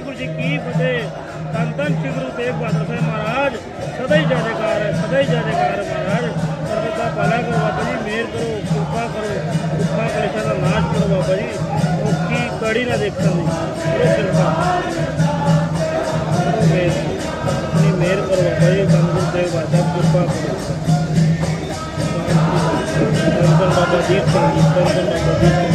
ਵਾਹਿਗੁਰੂ ਜੀ ਕੀ ਫਤਿਹ ਧੰਨ ਧੰਨ ਸ੍ਰੀ ਗੁਰੂ ਤੇਗ ਬਹਾਦਰ ਸਾਹਿਬ ਮਹਾਰਾਜ ਸਦਾ ਹੀ ਜੈ ਜੈਕਾਰ ਹੈ ਸਦਾ ਹੀ ਜੈ ਜੈਕਾਰ ਹੈ ਮਹਾਰਾਜ ਸਰਬਤ ਦਾ ਭਲਾ ਕਰੋ ਬਾਬਾ ਜੀ ਮਿਹਰ ਕਰੋ ਕਿਰਪਾ ਕਰੋ ਦੁੱਖਾਂ ਕਲੇਸ਼ਾਂ ਦਾ ਨਾਸ਼ ਕਰੋ ਬਾਬਾ ਜੀ ਔਖੀ ਕੜੀ ਨਾ ਦੇਖਣ ਦੀ ਕਰੋ ਕਿਰਪਾ ਕਰੋ ਮਿਹਰ ਆਪਣੀ ਮਿਹਰ ਕਰੋ ਬਾਬਾ ਜੀ ਧੰਨ ਗੁਰੂ ਤੇਗ ਬਹਾਦਰ ਕਿਰਪਾ ਕਰੋ ਧੰਨ ਧੰਨ ਬਾਬਾ ਦੀਪ ਸਿੰਘ ਜੀ ਧੰਨ ਧੰਨ ਬਾਬਾ ਦੀਪ ਸਿੰਘ ਜੀ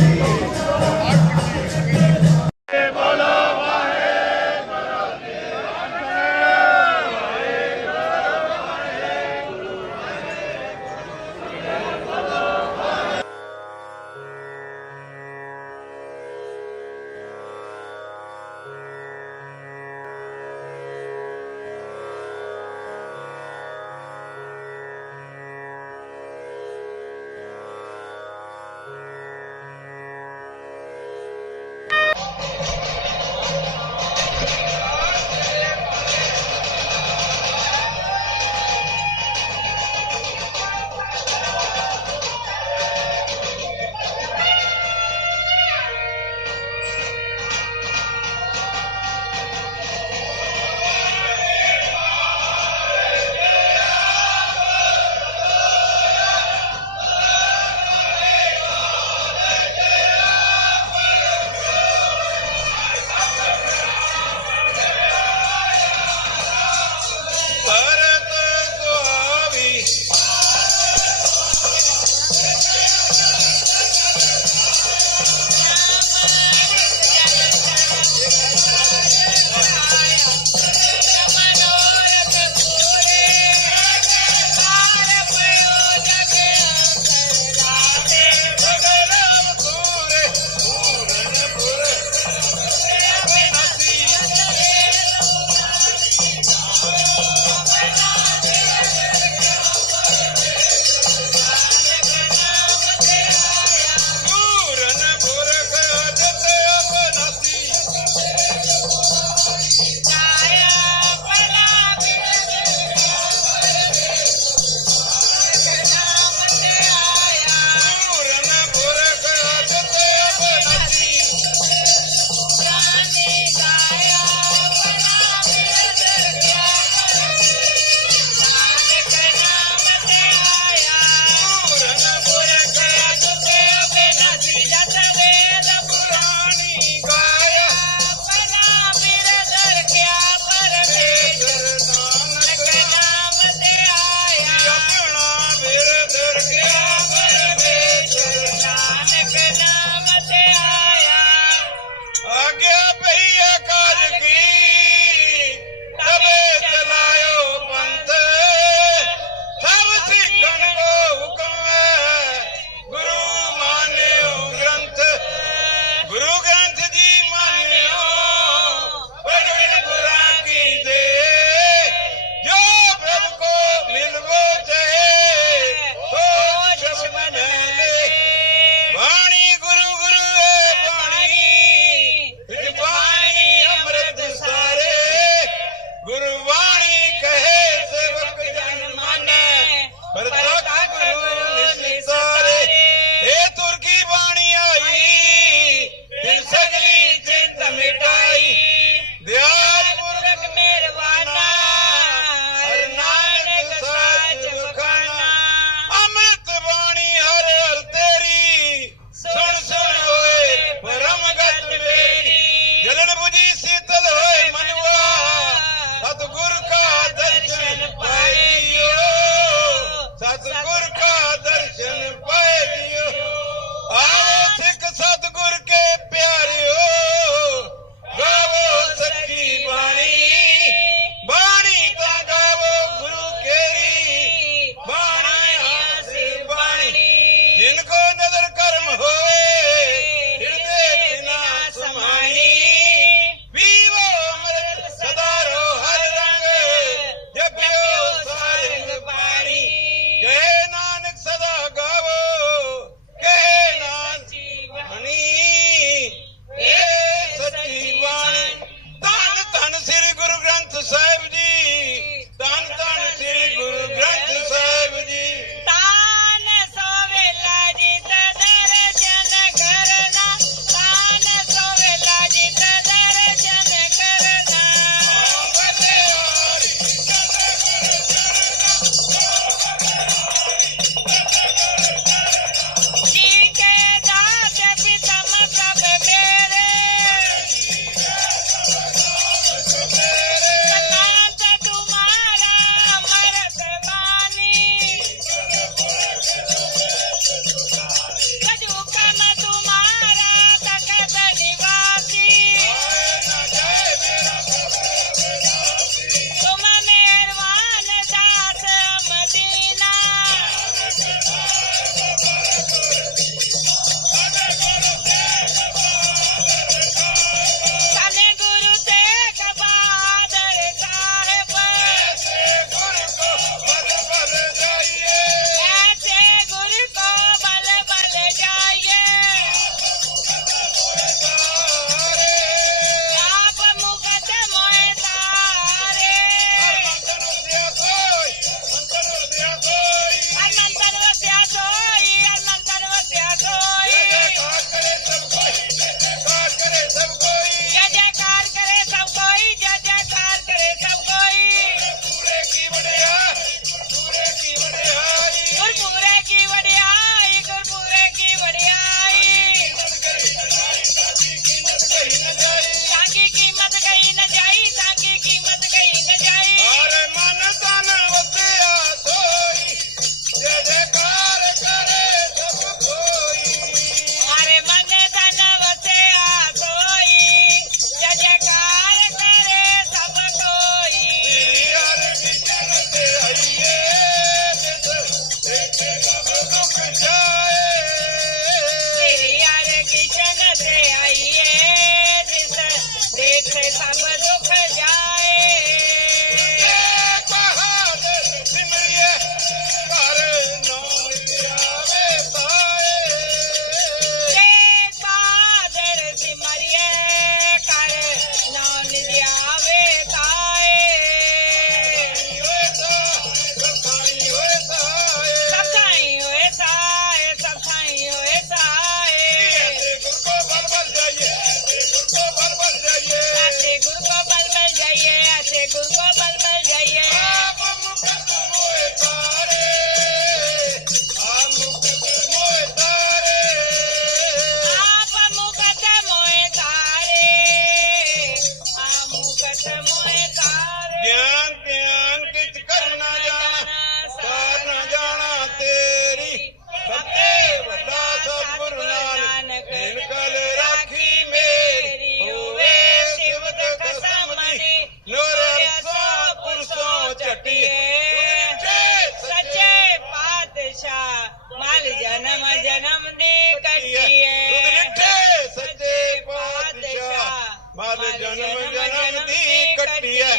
ਮਲ ਜਨਮ ਜਨਮ ਦੀ ਕਟਿਐ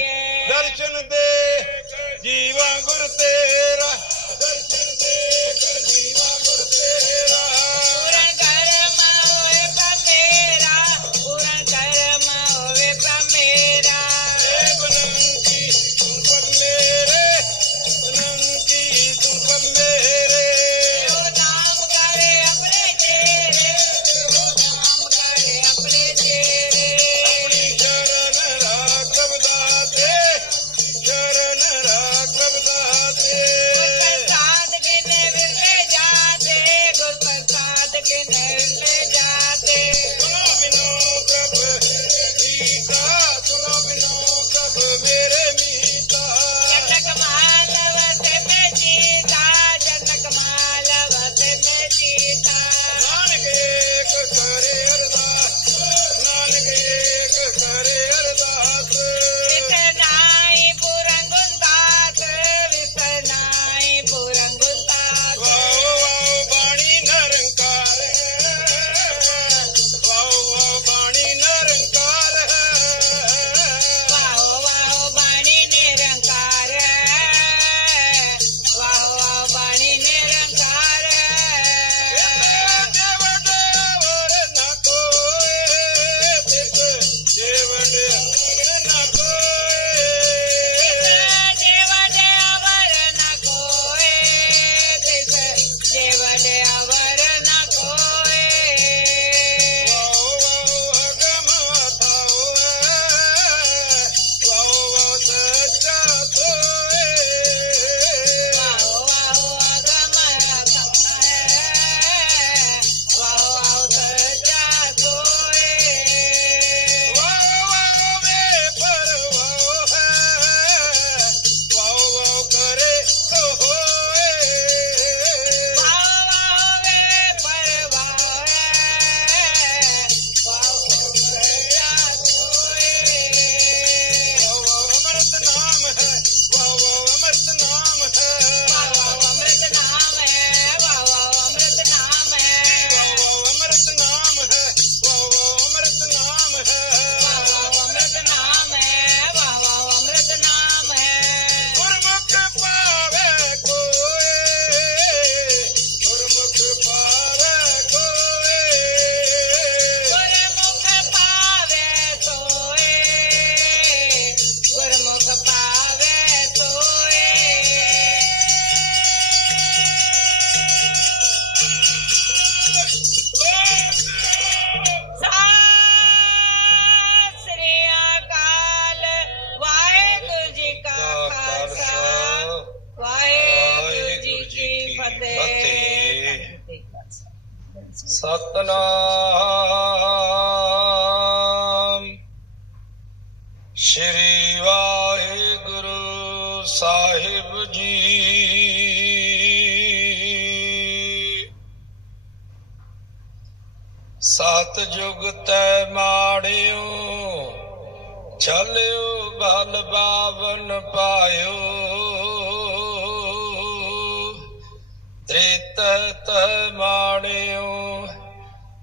ਦਰਸ਼ਨ ਦੇ ਜੀਵਾਂ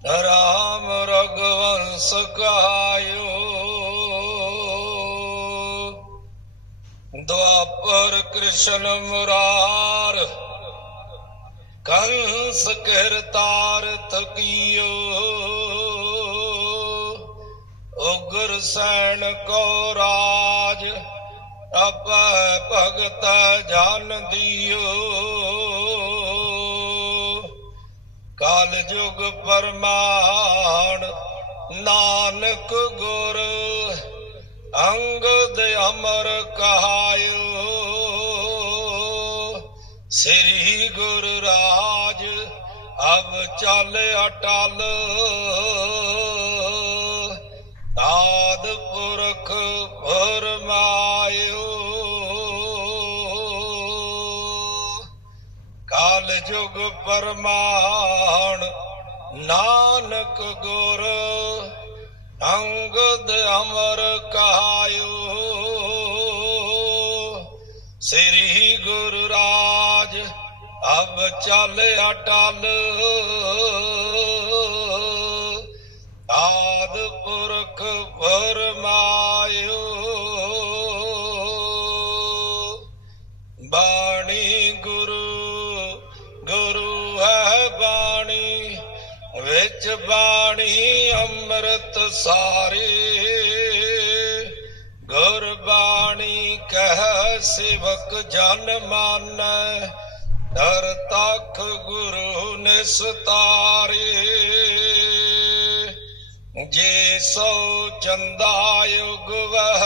ਰਾਮ ਰਗਵੰਸ ਗਾਇਓ ਦੁਆਪਰ ਕ੍ਰਿਸ਼ਨ ਮੁਰਾਰ ਕੰਸ ਕਰਤਾਰ ਤਕੀਓ ਉਗਰ ਸੈਣ ਕੋ ਰਾਜ ਅਪ ਭਗਤ ਜਨ ਦਿਓ ਕਾਲ ਜੁਗ ਪਰਮਾਨ ਨਾਨਕ ਗੁਰ ਅੰਗਦ ਅਮਰ ਕਹਾਇਓ। ਸ੍ਰੀ ਗੁਰ ਰਾਜ ਅਬ ਚੱਲ ਅਟਲ। ਜੁਗ ਪਰਮਾਨ ਨਾਨਕ ਗੁਰ ਅੰਗਦ ਅਮਰ ਕਹਾਇਓ। ਸ੍ਰੀ ਗੁਰੂ ਰਾਜ ਅਬ ਚੱਲ ਅਟਲ, ਆਦ ਪੁਰਖ ਫਰਮਾਇਓ ਬਾਣੀ ਅੰਮ੍ਰਿਤ ਸਾਰੇ ਗੁਰ ਬਾਣੀ ਕਹਿ ਸਿਵਕ ਜਨ ਮਾਨੈ ਦਰ ਤਖ ਗੁਰੂ ਨਿਸਤਾਰੇ। ਜੇ ਸੋ ਚੰਦਾ ਯੁਗ ਵਹ,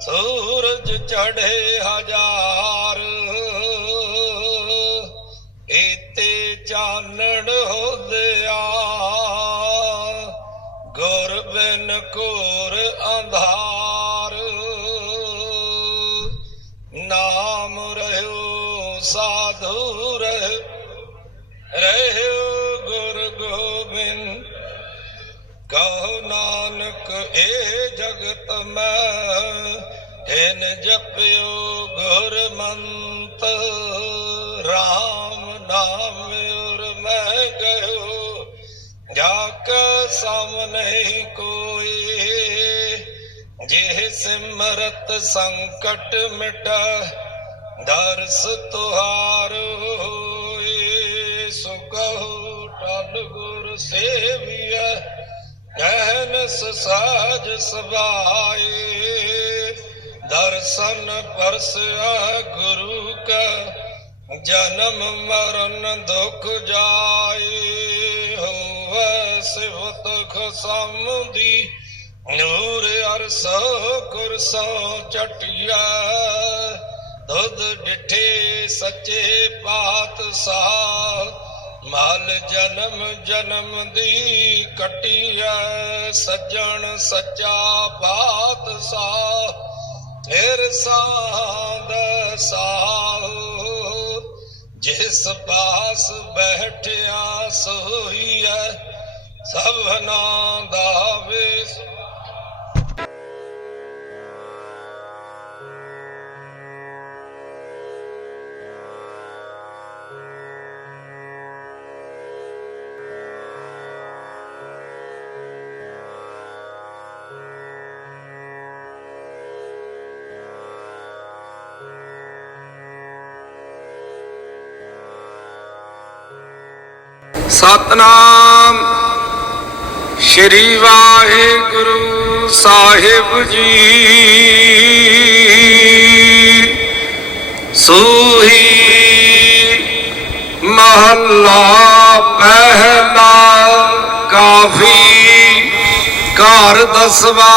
ਸੂਰਜ ਚੜ੍ਹੇ ਹਜ਼ਾਰ ਬਿਨ ਕੋਰ ਅੰਧਾਰ। ਨਾਮ ਰਹਿਓ, ਸਾਧੂ ਰਹਿ ਰਹਿਓ ਗੁਰ ਗੋਬਿੰਦ। ਕਹੋ ਨਾਨਕ ਇਹ ਜਗਤ ਮੈਂ ਇਨ ਜਪਿਓ ਗੁਰ ਮੰਤ RAM ਨਾਮ ਜਾ ਸਮ ਨਹੀਂ ਕੋਈ ਜੇ ਸਿਮਰਤ ਸੰਕਟ ਮਿਟ, ਦਰਸ ਤੁਹਾਰ ਹੋਏ ਸੋ ਟਲ ਗੁਰ ਸੇਵੀਐ, ਕਹਿਨਸ ਸਾਜ ਸਬਾਏ ਦਰਸ਼ਨ ਪਰਸਿਆ ਗੁਰੂ ਕਾ, ਜਨਮ ਮਰਨ ਦੁਖ ਜਾਏ। ਹੋਵੇ ਸਿਵਤ ਖਸਮ ਦੀ ਨੂਰ ਅਰਸੋ ਕੁਰਸੋ ਚਟਿਆ ਦੁੱਧ ਡਿਠੇ ਸੱਚੇ ਪਾਤ ਪਾਤਸ਼ਾਹ, ਮਲ ਜਨਮ ਜਨਮ ਦੀ ਕਟਿਆ। ਸੱਜਣ ਸੱਚਾ ਪਾਤ ਪਾਤਸ਼ਾਹ, ਫਿਰ ਸਾਧ ਸਾਹੁ। ਜਿਸ ਪਾਸ ਬੈਠਿਆ ਸੋਈਐ ਸਭਨਾ ਦਾ ਵੇਸ ਸਤਨਾਮ ਸ਼੍ਰੀ ਵਾਹਿਗੁਰੂ ਸਾਹਿਬ ਜੀ। ਸੋਹੀ ਮਹੱਲਾ ਪਹਿਲਾ ਕਾਫੀ ਘਰ ਦਸਵਾ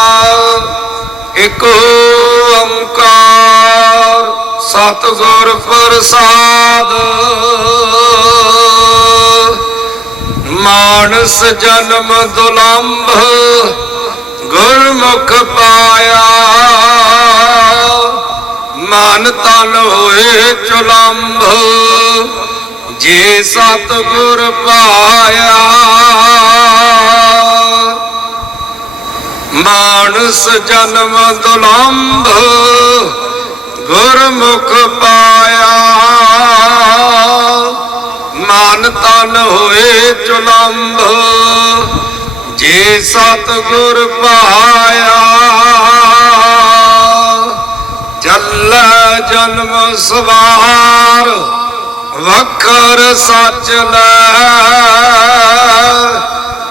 ਇਕ ਓੰਕਾਰ ਸਤਿਗੁਰ ਪ੍ਰਸਾਦ। ਮਾਨਸ ਜਨਮ ਦੁਲੰਭ, ਗੁਰਮੁਖ ਪਾਇਆ। ਮਨ ਤਨ ਹੋਏ ਚੁਲੰਭ, ਜੇ ਸਤਿਗੁਰ ਪਾਇਆ। ਮਾਨਸ ਜਨਮ ਦੁਲੰਭ, ਗੁਰਮੁਖ ਪਾਇਆ ਮਨ ਤਨ ਹੋਏ ਚੁਲੰਭ ਜੇ ਸਤਿਗੁਰ ਪਾਇਆ, ਚੱਲ ਜਨਮ ਸਵਾਰ, ਵਖਰ ਸੱਚ ਲੈ,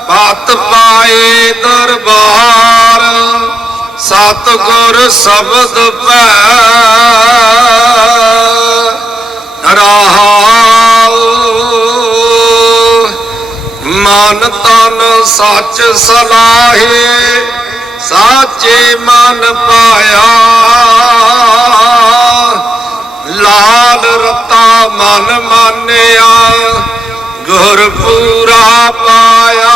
ਪਤ ਪਾਏ ਦਰਬਾਰ, ਸਤਿਗੁਰ ਸ਼ਬਦ ਪੈ ਰਹਾਉ ਮਨ ਤਨ ਸੱਚ ਸਲਾਹੇ, ਸਾਚੇ ਮਨ ਪਾਇਆ। ਲਾਲ ਰਤਾ ਮਨ ਮਾਨਿਆ, ਗੁਰ ਪੂਰਾ ਪਾਇਆ।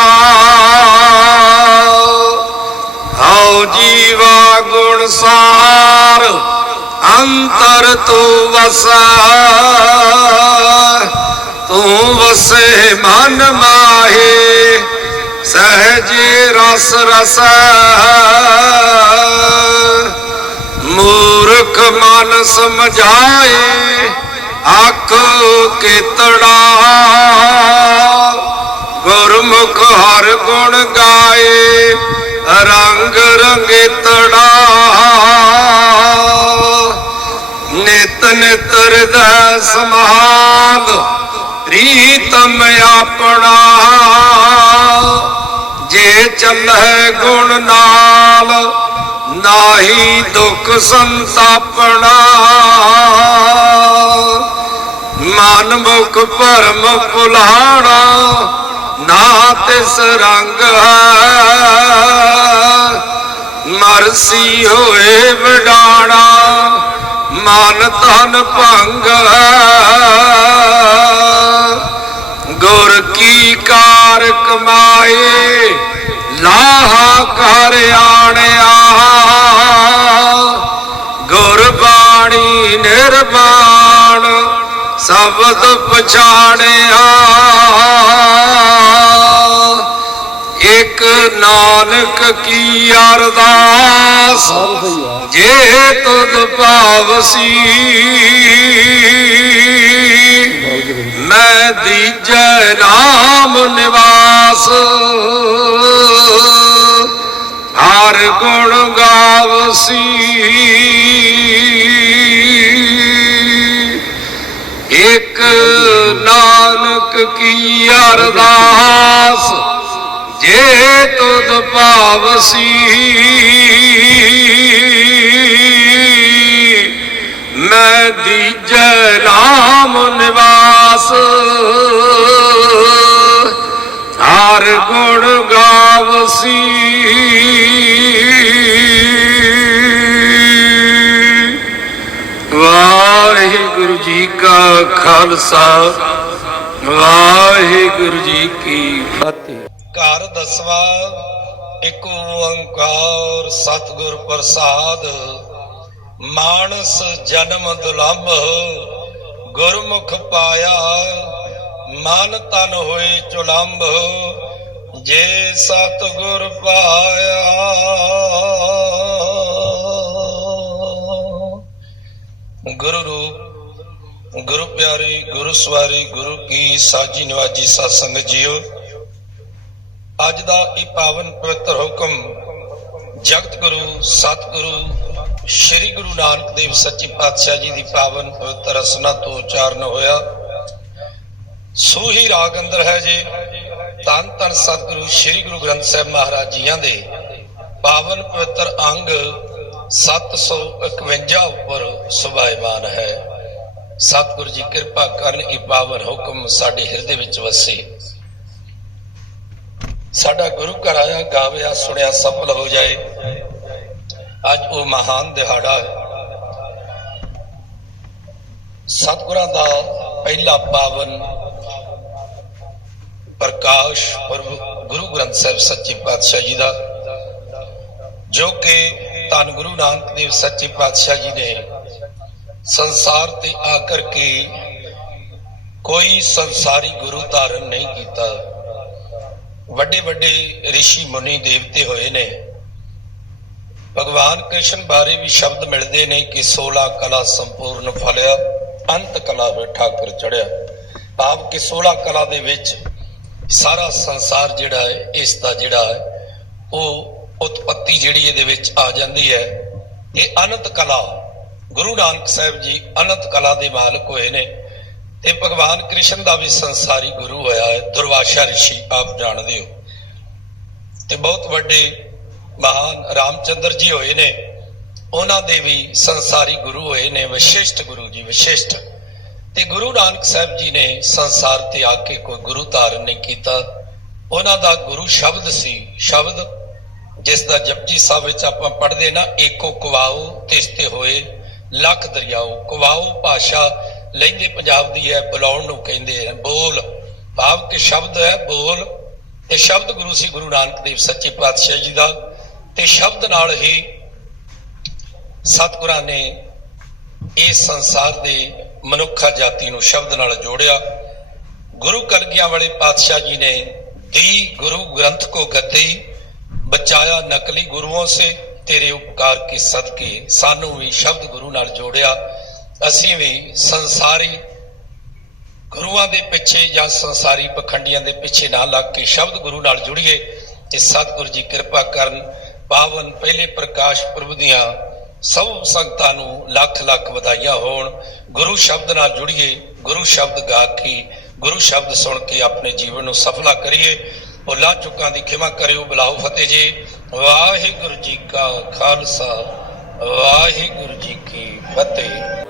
ਹਉ ਜੀਵਾ ਗੁਣ ਸਾਰ, ਅੰਤਰ ਤੂੰ ਵਸੈ। ਤੂੰ ਵਸੇ ਮਨ ਮਾਹੇ, ਸਹਜੇ ਰਸ ਰਸ। ਮੂਰਖ ਮਨ ਸਮਝਾਏ ਆਖੋ ਕੀਤੜਾ। ਗੁਰਮੁਖ ਹਰ ਗੁਣ ਗਾਏ, ਰੰਗ ਰੰਗੇਤੜਾ। ਨਿਤ ਨਿਤ ਹਿਰਦੈ ਸਮਾਗ ਪ੍ਰੀਤਮ ਆਪਣਾ, ਜੇ ਚੱਲੈ ਗੁਣ ਨਾਲ, ਨਾਹੀ ਦੁਖ ਸੰਤਾਪਣਾ। ਮਨ ਮੁਖ ਭਰਮ ਭੁਲਾਣਾ ਨਾ ਤਿਸ ਰੰਗ ਹੈ। ਮਰਸੀ ਹੋਏ ਵਿਡਾਣਾ, ਮਨ ਤਨ ਭੰਗ ਹੈ। ਗੁਰ ਕੀ ਕਾਰ ਕਮਾਏ ਲਾਹਾ ਕਰ ਆਣਿਆ। ਗੁਰ ਬਾਣੀ ਨਿਰਵਾਣ ਸ਼ਬਦ ਪਛਾਣਿਆ। ਇੱਕ ਨਾਨਕ ਕੀ ਅਰਦਾਸ ਜੇ ਤੁਧ ਭਾਵਸੀ ਮੈਂ ਦੀਜੈ ਰਾਮ ਨਿਵਾਸ। ਹਰ ਗੁਣ ਗਾਵਸੀ। ਇਕ ਨਾਨਕ ਕੀ ਅਰਦਾਸ, ਜੇ ਤੁਧ ਭਾਵਸੀ ਮੈਂ ਦੀਜੈ ਰਾਮ ਨਿਵਾਸ। ਹਰ ਗੁਣ ਗਾਵਸੀ। ਵਾਹਿਗੁਰੂ ਜੀ ਕਾ ਖਾਲਸਾ, ਵਾਹਿਗੁਰੂ ਜੀ ਕੀ ਫਤਿਹ। ਘਰ ਦਸਵਾ, ਇੱਕ ਓੰਕਾਰ ਸਤਿਗੁਰ ਪ੍ਰਸਾਦ। ਮਾਨਸ ਜਨਮ ਦੁਲੰਭ ਗੁਰਮੁਖ ਪਾਇਆ, ਮਨ ਤਨ ਹੋਏ ਚੁਲੰਭ ਜੇ ਸਤਿਗੁਰ ਪਾਇਆ। ਗੁਰੂ ਰੂਪ, ਗੁਰੂ ਪਿਆਰੀ, ਗੁਰੂ ਸਵਾਰੀ, ਗੁਰੂ ਕੀ ਸਾਜੀ ਨਿਵਾਜੀ ਸਤਸੰਗ ਜੀਓ। ਅੱਜ ਦਾ ਇਹ ਪਾਵਨ ਪਵਿੱਤਰ ਹੁਕਮ ਜਗਤ ਗੁਰੂ, ਸਤਿਗੁਰੂ, ਸ੍ਰੀ ਗੁਰੂ ਨਾਨਕ ਦੇਵ ਸੱਚੇ ਪਾਤਸ਼ਾਹ ਜੀ ਦੀ ਪਾਵਨ ਪਵਿੱਤਰ ਰਸਨਾ ਤੋਂ ਉਚਾਰਨ ਹੋਇਆ। ਸੂਹੀ ਰਾਗ ਅੰਦਰ ਹੈ ਜੀ, ਧੰਨ ਧੰਨ ਸਤਿਗੁਰੂ ਸ੍ਰੀ ਗੁਰੂ ਗ੍ਰੰਥ ਸਾਹਿਬ ਮਹਾਰਾਜ ਜੀਆਂ ਦੇ। ਪਾਵਨ ਪਵਿੱਤਰ ਅੰਗ 751 ਉੱਪਰ ਸੁਭਾਇਮਾਨ ਹੈ। ਸਤਿਗੁਰੂ ਜੀ ਕਿਰਪਾ ਕਰਨ, ਇਹ ਪਾਵਨ ਹੁਕਮ ਸਾਡੇ ਹਿਰਦੇ ਵਿੱਚ ਵਸੇ। ਸਾਡਾ ਗੁਰੂ ਘਰ ਆਇਆ, ਗਾਵਿਆ, ਸੁਣਿਆ, ਸਫਲ ਹੋ ਜਾਏ। ਅੱਜ ਉਹ ਮਹਾਨ ਦਿਹਾੜਾ ਹੈ। ਸਤਿਗੁਰਾਂ ਦਾ ਪਹਿਲਾ ਪਾਵਨ ਪ੍ਰਕਾਸ਼ ਪੁਰਬ ਗੁਰੂ ਗ੍ਰੰਥ ਸਾਹਿਬ ਸੱਚੇ ਪਾਤਸ਼ਾਹ ਜੀ ਦਾ, ਜੋ ਕਿ ਧੰਨ ਗੁਰੂ ਨਾਨਕ ਦੇਵ ਸੱਚੇ ਪਾਤਸ਼ਾਹ ਜੀ ਨੇ ਸੰਸਾਰ ਤੇ ਆ ਕਰਕੇ ਕੋਈ ਸੰਸਾਰੀ ਗੁਰੂ ਧਾਰਨ ਨਹੀਂ ਕੀਤਾ। ਵੱਡੇ ਵੱਡੇ ਰਿਸ਼ੀ ਮੁਨੀ ਦੇਵਤੇ ਹੋਏ ਨੇ। ਭਗਵਾਨ ਕ੍ਰਿਸ਼ਨ ਬਾਰੇ ਵੀ ਸ਼ਬਦ ਮਿਲਦੇ ਨੇ ਕਿ 16 ਕਲਾ ਸੰਪੂਰਨ ਫਲਿਆ, ਅੰਤ ਕਲਾ ਹੋਏ ਠਾਕਰ ਚੜਿਆ ਆਪ ਕਿ 16 ਕਲਾ ਦੇ ਵਿੱਚ ਸਾਰਾ ਸੰਸਾਰ ਜਿਹੜਾ ਹੈ, ਇਸ ਦਾ ਜਿਹੜਾ ਹੈ, ਉਹ ਉਤਪਤੀ ਜਿਹੜੀ ਇਹਦੇ ਵਿੱਚ ਆ ਜਾਂਦੀ ਹੈ, ਇਹ ਅਨੰਤ ਕਲਾ। ਗੁਰੂ ਨਾਨਕ ਸਾਹਿਬ ਜੀ ਅਨੰਤ ਕਲਾ ਦੇ ਮਾਲਕ ਹੋਏ ਨੇ। ਤੇ ਭਗਵਾਨ ਕ੍ਰਿਸ਼ਨ ਦਾ ਵੀ ਸੰਸਾਰੀ ਗੁਰੂ ਹੋਇਆ ਹੈ, ਦੁਰਵਾਸ਼ਾ ਰਿਸ਼ੀ, ਆਪ ਜਾਣਦੇ ਹੋ। ਤੇ ਬਹੁਤ ਵੱਡੇ ਮਹਾਨ ਰਾਮਚੰਦਰ ਜੀ ਹੋਏ ਨੇ। ਉਹਨਾਂ ਦੇ ਵੀ ਸੰਸਾਰੀ ਗੁਰੂ ਹੋਏ ਨੇ, ਵਿਸ਼ਿਸ਼ਟ ਗੁਰੂ ਜੀ, ਵਿਸ਼ਿਸ਼ਟ। ਤੇ ਗੁਰੂ ਨਾਨਕ ਸਾਹਿਬ ਜੀ ਨੇ ਸੰਸਾਰ ਤੇ ਆ ਕੇ ਕੋਈ ਗੁਰੂ ਧਾਰਨ ਨਹੀਂ ਕੀਤਾ। ਉਹਨਾਂ ਦਾ ਗੁਰੂ ਸ਼ਬਦ ਸੀ, ਸ਼ਬਦ, ਜਿਸ ਦਾ ਜਪਜੀ ਸਾਹਿਬ ਵਿੱਚ ਆਪਾਂ ਪੜ੍ਹਦੇ ਨਾ, ਏਕੋ ਕੁਵਾਓ ਤਿਸਤੇ ਹੋਏ, ਲੱਖ ਦਰਿਆਓ ਕੁਵਾਓ ਭਾਸ਼ਾ ਲਹਿੰਦੇ ਪੰਜਾਬ ਦੀ ਹੈ, ਬੁਲਾਉਣ ਨੂੰ ਕਹਿੰਦੇ ਨੇ ਬੋਲ। ਭਾਵ ਕਿ ਸ਼ਬਦ ਹੈ, ਬੋਲ। ਤੇ ਸ਼ਬਦ ਗੁਰੂ ਸੀ, ਗੁਰੂ ਨਾਨਕ ਦੇਵ ਸੱਚੇ ਪਾਤਸ਼ਾਹ ਜੀ ਦਾ। ਤੇ ਸ਼ਬਦ ਨਾਲ ਹੀ ਸਤਿਗੁਰਾਂ ਨੇ ਇਸ ਸੰਸਾਰ ਦੇ ਮਨੁੱਖਾ ਜਾਤੀ ਨੂੰ ਸ਼ਬਦ ਨਾਲ ਜੋੜਿਆ। ਗੁਰੂ ਕਲਗੀਆਂ ਵਾਲੇ ਪਾਤਸ਼ਾਹ ਜੀ ਨੇ ਦੀ ਗੁਰੂ ਗ੍ਰੰਥ ਕੋ ਗੱਦੀ ਬਚਾਇਆ, ਨਕਲੀ ਗੁਰੂਆਂ ਸੇ ਤੇਰੇ ਉਪਕਾਰ ਕੇ ਸਦਕੇ। ਸਾਨੂੰ ਵੀ ਸ਼ਬਦ ਗੁਰੂ ਨਾਲ ਜੋੜਿਆ। ਅਸੀਂ ਵੀ ਸੰਸਾਰੀ ਗੁਰੂਆਂ ਦੇ ਪਿੱਛੇ ਜਾਂ ਸੰਸਾਰੀ ਪਖੰਡੀਆਂ ਦੇ ਪਿੱਛੇ ਨਾ ਲੱਗ ਕੇ ਸ਼ਬਦ ਗੁਰੂ ਨਾਲ ਜੁੜੀਏ, ਤੇ ਸਤਿਗੁਰੂ ਜੀ ਕਿਰਪਾ ਕਰਨ ਪਾਵਨ ਪਹਿਲੇ ਪ੍ਰਕਾਸ਼ ਪੁਰਬ ਦੀਆਂ ਸਭ ਸੰਗਤਾਂ ਨੂੰ ਲੱਖ ਲੱਖ ਵਧਾਈਆਂ ਹੋਣ। ਗੁਰੂ ਸ਼ਬਦ ਨਾਲ ਜੁੜੀਏ, ਗੁਰੂ ਸ਼ਬਦ ਗਾ ਕੇ, ਗੁਰੂ ਸ਼ਬਦ ਸੁਣ ਕੇ ਆਪਣੇ ਜੀਵਨ ਨੂੰ ਸਫਲਾ ਕਰੀਏ। ਭੁੱਲਾਂ ਚੁੱਕਾਂ ਦੀ ਖਿਮਾ ਕਰਿਓ, ਬੁਲਾਓ ਫਤਿਹ ਜੀ। ਵਾਹਿਗੁਰੂ ਜੀ ਕਾ ਖਾਲਸਾ, ਵਾਹਿਗੁਰੂ ਜੀ ਕੀ ਫਤਿਹ।